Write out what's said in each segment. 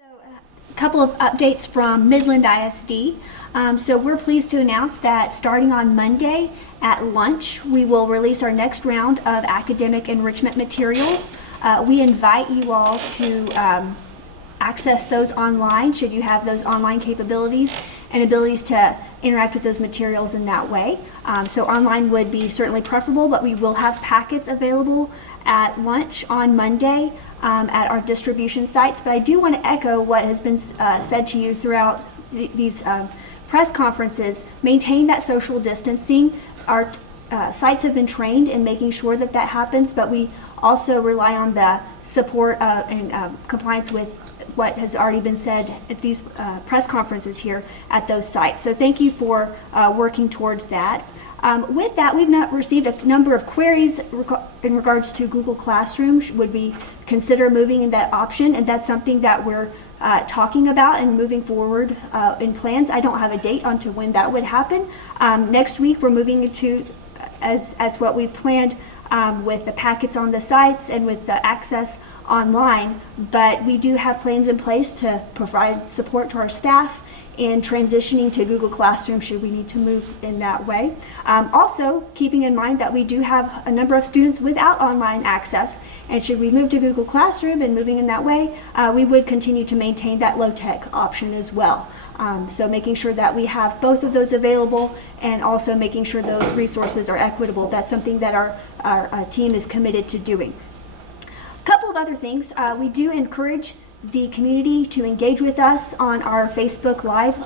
A couple of updates from Midland ISD. So we're pleased to announce that starting on Monday at lunch, we will release our next round of academic enrichment materials. We invite you all to access those online, should you have those online capabilities and abilities to interact with those materials in that way. So online would be certainly preferable, but we will have packets available at lunch on Monday at our distribution sites. But I do want to echo what has been said to you throughout these press conferences. Maintain that social distancing. Our sites have been trained in making sure that that happens, but we also rely on the support and compliance with what has already been said at these press conferences here at those sites. So thank you for working towards that. With that, we've not received a number of queries in regards to Google Classroom. Would we consider moving in that option? And that's something that we're talking about and moving forward in plans. I don't have a date onto when that would happen. Next week, we're moving into, as what we've planned, with the packets on the sites and with the access online, but we do have plans in place to provide support to our staff in transitioning to Google Classroom should we need to move in that way. Also, keeping in mind that we do have a number of students without online access, and should we move to Google Classroom and moving in that way, we would continue to maintain that low-tech option as well. So making sure that we have both of those available and also making sure those resources are equitable. That's something that our team is committed to doing. A couple of other things. We do encourage the community to engage with us on our Facebook Live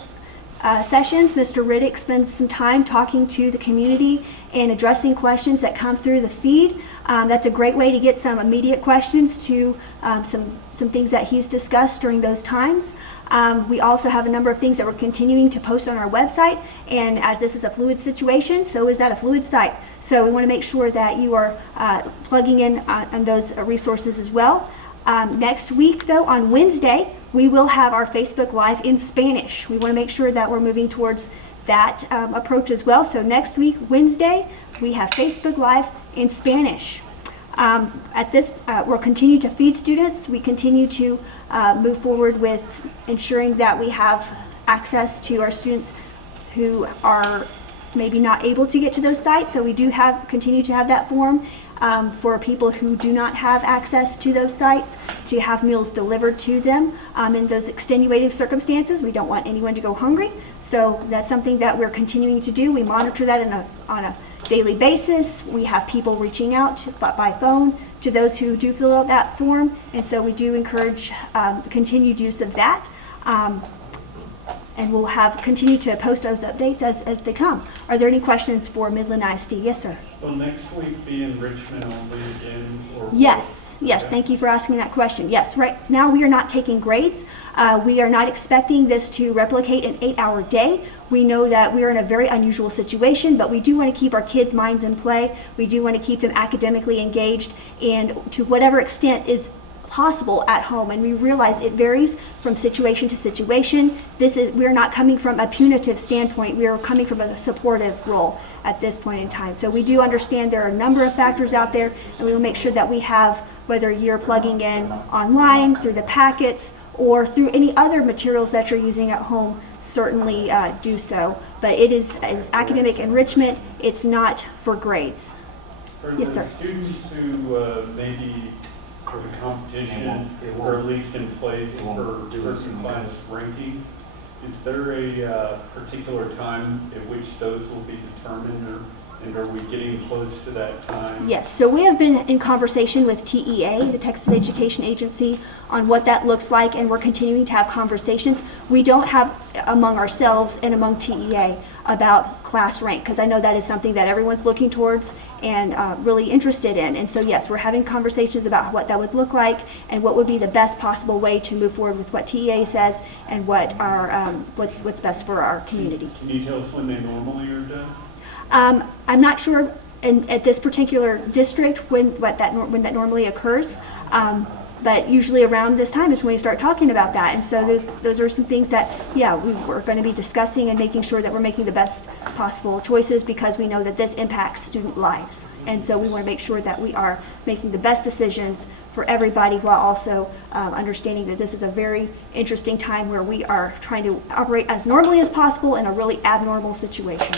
sessions. Mr. Riddick spends some time talking to the community and addressing questions that come through the feed. That's a great way to get some immediate questions to some things that he's discussed during those times. We also have a number of things that we're continuing to post on our website, and as this is a fluid situation, so is that a fluid site. So we want to make sure that you are plugging in on those resources as well. Next week, though, on Wednesday, we will have our Facebook Live in Spanish. We want to make sure that we're moving towards that approach as well. So next week, Wednesday, we have Facebook Live in Spanish. At this, we'll continue to feed students. We continue to move forward with ensuring that we have access to our students who are maybe not able to get to those sites. So we do continue to have that form for people who do not have access to those sites to have meals delivered to them in those extenuating circumstances. We don't want anyone to go hungry. So that's something that we're continuing to do. We monitor that on a daily basis. We have people reaching out by phone to those who do fill out that form. And so we do encourage continued use of that. And we'll continue to post those updates as they come. Are there any questions for Midland ISD? Yes, sir. Will next week be enrichment only again? Or yes, thank you for asking that question. Yes, right now we are not taking grades. We are not expecting this to replicate an 8-hour day. We know that we are in a very unusual situation, but we do want to keep our kids' minds in play. We do want to keep them academically engaged, and to whatever extent is possible at home, and we realize it varies from situation to situation. We're not coming from a punitive standpoint, we are coming from a supportive role at this point in time. So we do understand there are a number of factors out there, and we will make sure that we have, whether you're plugging in online, through the packets, or through any other materials that you're using at home, certainly do so. But it is academic enrichment, it's not for grades. For yes, sir. Students who maybe for the competition, or at least in place for certain class rankings, is there a particular time at which those will be determined, and are we getting close to that time? Yes, so we have been in conversation with TEA, the Texas Education Agency, on what that looks like, and we're continuing to have conversations. We don't have among ourselves and among TEA about class rank, because I know that is something that everyone's looking towards and really interested in. And so yes, we're having conversations about what that would look like and what would be the best possible way to move forward with what TEA says and what what's best for our community. Can you tell us when they normally are done? I'm not sure at this particular district when that normally occurs. But usually around this time is when we start talking about that. And so those are some things that, yeah, we're going to be discussing and making sure that we're making the best possible choices, because we know that this impacts student lives. And so we want to make sure that we are making the best decisions for everybody, while also understanding that this is a very interesting time where we are trying to operate as normally as possible in a really abnormal situation.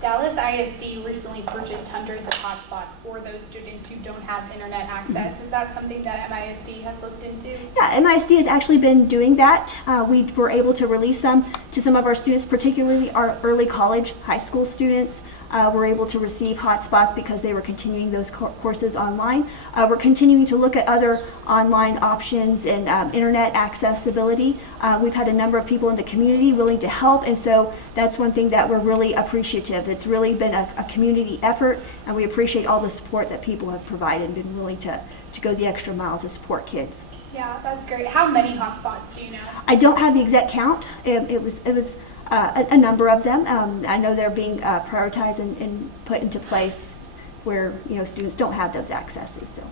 Dallas ISD recently purchased hundreds of hotspots for those students who don't have internet access. Is that something that MISD has looked into? Yeah, MISD has actually been doing that. We were able to release them to some of our students, particularly our early college, high school students. Were able to receive hotspots because they were continuing those courses online. We're continuing to look at other online options and internet accessibility. We've had a number of people in the community willing to help, and so that's one thing that we're really appreciative. It's really been a community effort, and we appreciate all the support that people have provided and been willing to go the extra mile to support kids. Yeah, that's great. How many hotspots do you know? I don't have the exact count. It was a number of them. I know they're being prioritized and put into place where students don't have those accesses. So.